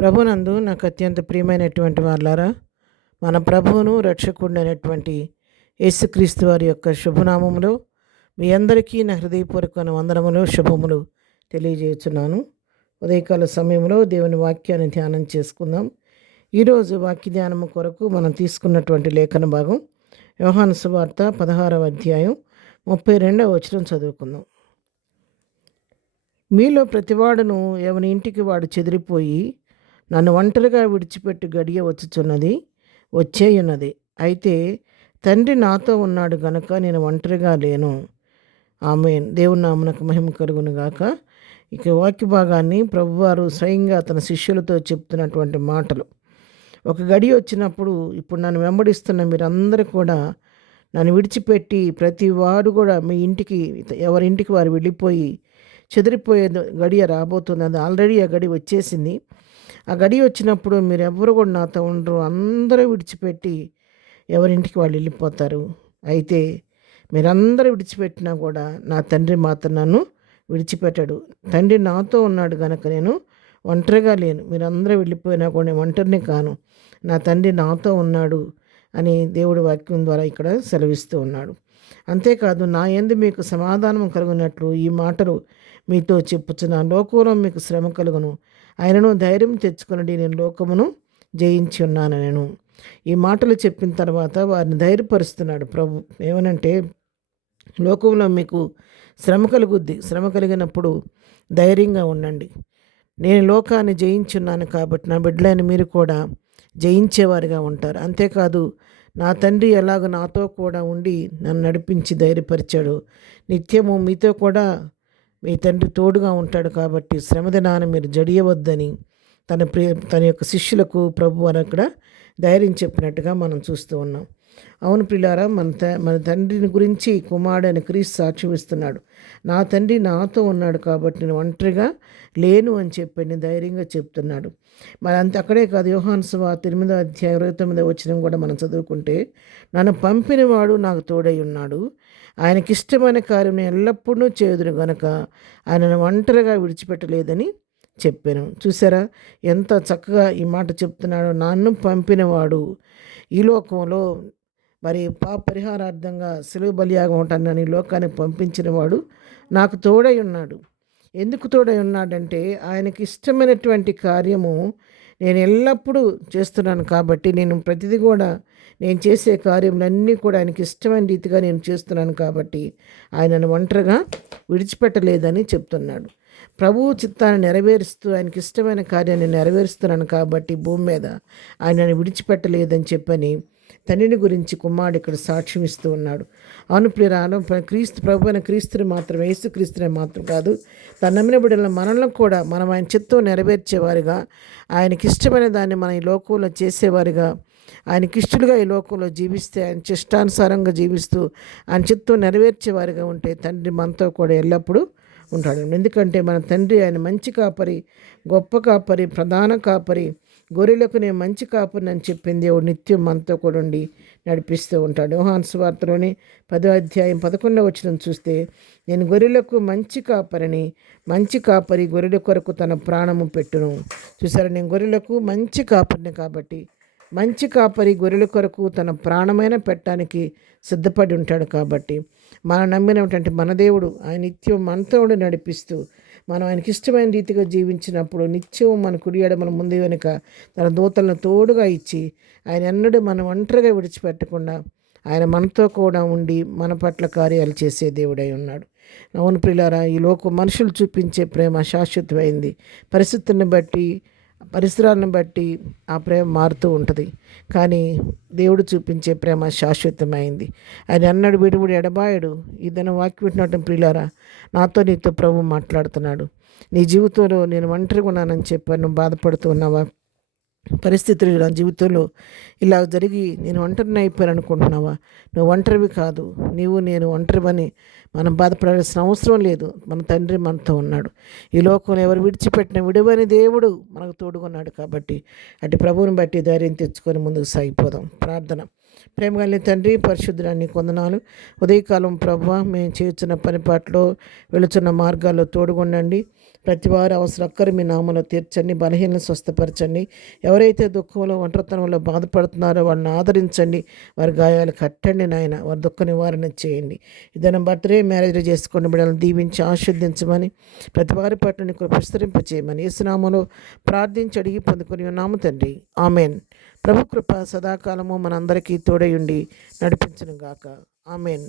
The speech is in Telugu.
ప్రభునందు నాకు అత్యంత ప్రియమైనటువంటి వాళ్ళారా, మన ప్రభువును రక్షకుడైనటువంటి యేసుక్రీస్తు వారి యొక్క శుభనామములో మీ అందరికీ నా హృదయపూర్వకమైన వందనములు, శుభములు తెలియజేస్తున్నాను. ఉదయకాల సమయంలో దేవుని వాక్యాన్ని ధ్యానం చేసుకుందాం. ఈరోజు వాక్య ధ్యానము కొరకు మనం తీసుకున్నటువంటి లేఖన భాగం యోహాను సువార్త 16వ అధ్యాయం 32వ వచనం చదువుకుందాం. మీలో ప్రతివాడును ఎవని ఇంటికి వాడు చెదిరిపోయి నన్ను ఒంటరిగా విడిచిపెట్టి గడియ వచ్చేయున్నది. అయితే తండ్రి నాతో ఉన్నాడు గనుక నేను ఒంటరిగా లేను. ఆమేన్. దేవుని నామమునకు మహిమ కలుగును గాక. ఇక వాక్య భాగాన్ని ప్రభువారు స్వయంగా తన శిష్యులతో చెప్తున్నటువంటి మాటలు. ఒక గడియ వచ్చినప్పుడు, ఇప్పుడు నన్ను వెంబడిస్తున్న మీరందరూ కూడా నన్ను విడిచిపెట్టి ప్రతి వాడు కూడా మీ ఇంటికి, ఎవరింటికి వారు వెళ్ళిపోయి చెదిరిపోయే గడియ రాబోతుంది. అది ఆల్రెడీ ఆ గడి వచ్చేసింది. ఆ గడి వచ్చినప్పుడు మీరు ఎవ్వరు కూడా నాతో ఉండరు, అందరూ విడిచిపెట్టి ఎవరింటికి వాళ్ళు వెళ్ళిపోతారు. అయితే మీరందరూ విడిచిపెట్టినా కూడా నా తండ్రి మాత్రం నన్ను విడిచిపెట్టాడు. తండ్రి నాతో ఉన్నాడు కనుక నేను ఒంటరిగా లేను. మీరందరూ వెళ్ళిపోయినా కూడా నేను ఒంటరిని కాను. నా తండ్రి నాతో ఉన్నాడు అని దేవుడి వాక్యం ద్వారా ఇక్కడ సెలవిస్తూ ఉన్నాడు. అంతేకాదు, నా యందు మీకు సమాధానం కలుగునట్లు ఈ మాటలు మీతో చెప్పుచున్నా. లోకంలో మీకు శ్రమ కలుగును, ఆయనను ధైర్యం తెచ్చుకుని నేను లోకమును జయించి ఉన్నాను. నేను ఈ మాటలు చెప్పిన తర్వాత వారిని ధైర్యపరుస్తున్నాడు ప్రభు. ఏమనంటే, లోకంలో మీకు శ్రమ కలుగుద్ది. శ్రమ కలిగినప్పుడు ధైర్యంగా ఉండండి. నేను లోకాన్ని జయించున్నాను కాబట్టి నా బిడ్డలైన మీరు కూడా జయించేవారిగా ఉంటారు. అంతేకాదు, నా తండ్రి ఎలాగ నాతో కూడా ఉండి నన్ను నడిపించి ధైర్యపరిచాడు, నిత్యము మీతో కూడా మీ తండ్రి తోడుగా ఉంటాడు. కాబట్టి శ్రమదినాన్ని మీరు జడియవద్దని తన యొక్క శిష్యులకు ప్రభు అని అక్కడ ధైర్యం చెప్పినట్టుగా మనం చూస్తూ ఉన్నాం. అవును ప్రియులారా, మన తండ్రిని గురించి కుమారుడైన క్రీస్తు సాక్ష్యం ఇస్తున్నాడు. నా తండ్రి నాతో ఉన్నాడు కాబట్టి నేను ఒంటరిగా లేను అని చెప్పి ధైర్యంగా చెప్తున్నాడు. మరి అక్కడే కాదు, యోహాను సువార్త 8వ అధ్యాయం 29వ వచనం కూడా మనం చదువుకుంటే, నన్ను పంపినవాడు నాకు తోడై ఉన్నాడు, ఆయనకిష్టమైన కార్యం నేను ఎల్లప్పుడూ చేదును గనక ఆయనను ఒంటరిగా విడిచిపెట్టలేదని చెప్పాను. చూసారా ఎంత చక్కగా ఈ మాట చెప్తున్నాడు. నన్ను పంపినవాడు ఈ లోకంలో మరి పరిహారార్థంగా సెలవు బలియాగం ఉంటాను నన్ను ఈ లోకానికి పంపించిన వాడు నాకు తోడై ఉన్నాడు. ఎందుకు తోడై ఉన్నాడంటే, ఆయనకి ఇష్టమైనటువంటి కార్యము నేను ఎల్లప్పుడూ చేస్తున్నాను కాబట్టి, నేను ప్రతిదీ కూడా నేను చేసే కార్యములన్నీ కూడా ఆయనకి ఇష్టమైన రీతిగా నేను చేస్తున్నాను కాబట్టి ఆయనను ఒంటరిగా విడిచిపెట్టలేదని చెప్తున్నాడు. ప్రభువు చిత్తాన్ని నెరవేరుస్తూ ఆయనకి ఇష్టమైన కార్యాన్ని నెరవేరుస్తున్నాను కాబట్టి భూమి మీద ఆయనను విడిచిపెట్టలేదని చెప్పని తండ్రిని గురించి కుమారుడు ఇక్కడ సాక్ష్యం ఇస్తూ ఉన్నాడు. అవును ప్రియురాలు, ప్రభు అయిన క్రీస్తుని మాత్రం, యేసుక్రీస్తుని మాత్రం కాదు, తన నమ్మిన బిడ్డలను మనల్ని కూడా మనం ఆయన చిత్తం నెరవేర్చేవారిగా, ఆయనకి ఇష్టమైన దాన్ని మన ఈ లోకంలో చేసేవారిగా, ఆయనకి ఇష్టలుగా ఈ లోకంలో జీవిస్తే, ఆయన ఇష్టానుసారంగా జీవిస్తూ ఆయన చిత్తం నెరవేర్చేవారిగా ఉంటే తండ్రి మనతో కూడా ఎల్లప్పుడూ ఉంటాడు. ఎందుకంటే మన తండ్రి ఆయన మంచి కాపరి, గొప్ప కాపరి, ప్రధాన కాపరి, గొర్రెలకు నేను మంచి కాపరిని అని చెప్పింది దేవుడు నిత్యం మనతో కూడా ఉండి నడిపిస్తూ ఉంటాడు. యోహాను సువార్తలోని 10వ అధ్యాయం 11వ వచనం చూస్తే, నేను గొర్రెలకు మంచి కాపరిని, మంచి కాపరి గొర్రెల కొరకు తన ప్రాణము పెట్టును. చూసారా, నేను గొర్రెలకు మంచి కాపరిని కాబట్టి, మంచి కాపరి గొర్రెల కొరకు తన ప్రాణమైన పెట్టడానికి సిద్ధపడి ఉంటాడు. కాబట్టి మనం నమ్మినటువంటి మన దేవుడు ఆయన నిత్యం మనతో నడిపిస్తూ, మనం ఆయనకి ఇష్టమైన రీతిగా జీవించినప్పుడు నిత్యం మన కుడి ఎడమల ముందు వెనుక తన దూతలను తోడుగా ఇచ్చి, ఆయన ఎన్నడూ మనం ఒంటరిగా విడిచిపెట్టకుండా ఆయన మనతో కూడా ఉండి మన పట్ల కార్యాలు చేసే దేవుడై ఉన్నాడు. అవును ప్రియులారా, ఈ లోక మనుషులు చూపించే ప్రేమ శాశ్వతమైంది. పరిస్థితులను బట్టి, పరిసరాలను బట్టి ఆ ప్రేమ మారుతూ ఉంటుంది. కానీ దేవుడు చూపించే ప్రేమ శాశ్వతమైంది. ఆయన అన్నాడు, విడుముడు ఎడబాయడు. ఇదన వాక్యం వింటున్నట్టు ప్రియులారా, నాతో నీతో ప్రభు మాట్లాడుతున్నాడు. నీ జీవితంలో నేను ఒంటరిగా ఉన్నానని చెప్పాను, నువ్వు బాధపడుతూ ఉన్నావా? పరిస్థితులు నా జీవితంలో ఇలా జరిగి నేను ఒంటరిని అయిపోయాను అనుకుంటున్నావా? నువ్వు ఒంటరివి కాదు. నేను ఒంటరివని మనం బాధపడాల్సిన అవసరం లేదు. మన తండ్రి మనతో ఉన్నాడు. ఈ లోకంలో ఎవరు విడిచిపెట్టిన విడువని దేవుడు మనకు తోడుకున్నాడు. కాబట్టి అటు ప్రభువుని బట్టి ధైర్యం తెచ్చుకొని ముందుకు సాగిపోదాం. ప్రార్థన. ప్రేమ కలిగిన తండ్రి, పరిశుద్ధురాన్ని కొందనాలు. ఉదయకాలం ప్రభువా, మేము చేస్తున్న పనిపాట్లో, వెళుతున్న మార్గాల్లో తోడుగొండండి. ప్రతి వారి అవసరం ఒక్కరు మీ నామలో తీర్చండి, బలహీనలను స్వస్థపరచండి. ఎవరైతే దుఃఖంలో ఒంటరితనంలో బాధపడుతున్నారో వాళ్ళని ఆదరించండి, వారి గాయాలు కట్టండి నాయన, వారి దుఃఖ నివారణ చేయండి. ఇదైనా బర్త్డే మ్యారేజ్ చేసుకోండి, బిడ్డలను దీవించి ఆశీర్దించమని, ప్రతి వారి పట్ల నీ కృప విస్తరింపచేయమని యేసునామములో ప్రార్థించి అడిగి పొందుకొని ఉన్నాము తండ్రి, ఆమెన్. ప్రభు కృప సదాకాలము మనందరికీ తోడయుండి నడిపించును గాక, ఆమెన్.